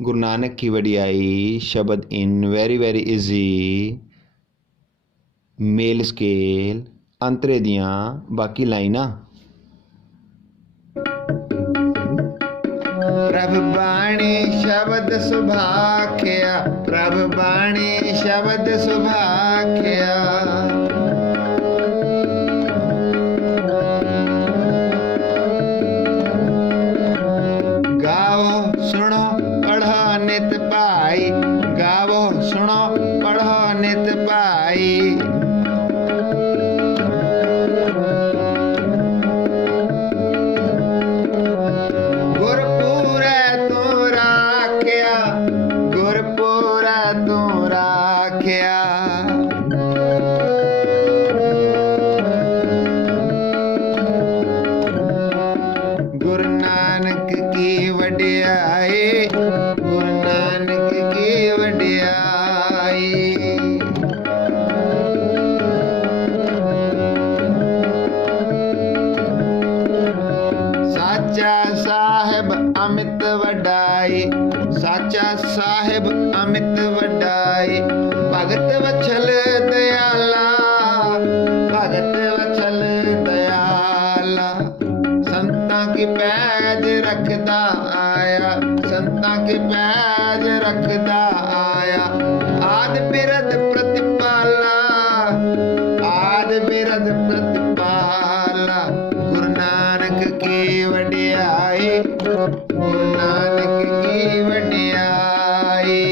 गुरु नानक की वडियाई शब्द in very very easy male scale अंतरे दियां बाकी लाइना। प्रभ बाणी शब्द सुभाख्या, प्रभ बाणी शब्द सुभाख्या। गाओ सुनो पढ़ो नित पाई, गाओ सुनो पढ़ो नित पाई। गुरु नानक की वडियाई, गुरु नानक की वडियाई। साचा साहिब अमित वडाई, साचा साहिब अमित वडाई। भगत वछल दयाला, भगत वछल दयाला। संतां की पैज रखदा आया, संतां की पैज रखदा आया। आद बिरद प्रतिपाला, आद बिरद प्रतिपाला। गुरु नानक की वडियाई, गुरु नानक की वडियाई।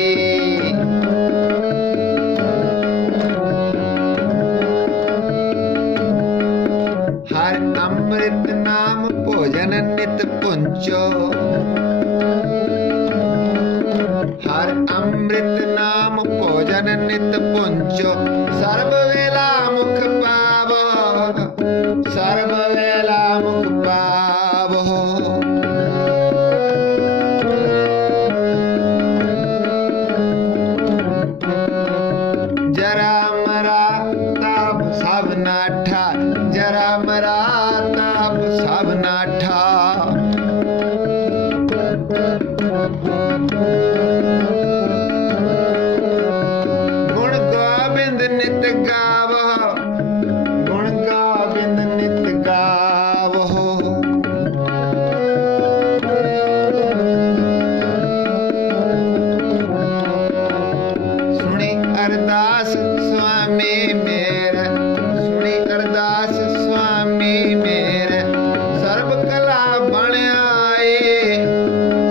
हर अमृत नाम भोजन नित पुंचो, हर अमृत नाम भोजन नित पुंचो। सर्व वेला मुख पावो, सर्व वेला मुख पावो। जरा मरा ताप सब नाठा, जरा मरा ताप सब नाठा। गुण गोबिंद नित गावो, गुण गोबिंद नित गावो। सुनी अरदास स्वामी मेरे, सुनी अरदास स्वामी मेरे। सर्व कला बण आए,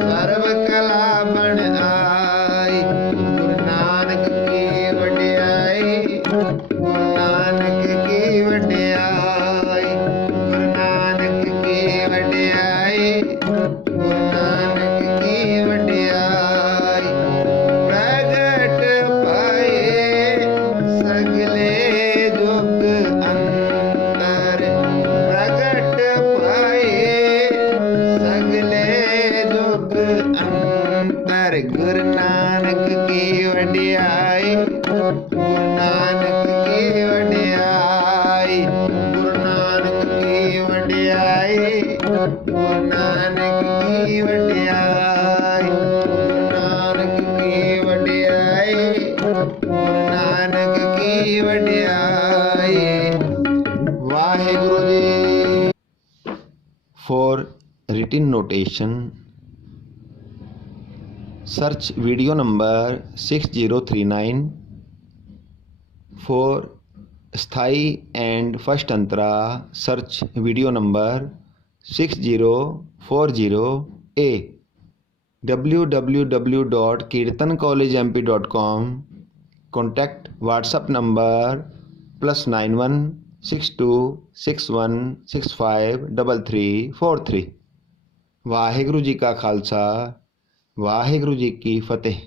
सर्व कला बण आई। गुरु नानक की वडियाई, गुरु नानक की वडियाई। गुरु नानक की वडियाई, गुरु नानक की वडियाई। प्रगट पाए सगले जुग अंतर, प्रगट पाए सगले जुग अंतर। गुरु नानक की वडियाई, गुरु नानक की वडियाई। गुरु नानक की वडियाई, गुरु नानक की वडियाई। गुरु नानक की वडियाई, गुरु नानक की वडियाई। Waheguru ji. For written notation search video number 6039 for स्थाई एंड फर्स्ट अंतरा search video number 6040A। www.kirtancollegemp.com। Contact WhatsApp number +91 62 61 65 3343। Waheguru ji का खालसा, वाहिगुरु जी की फतेह।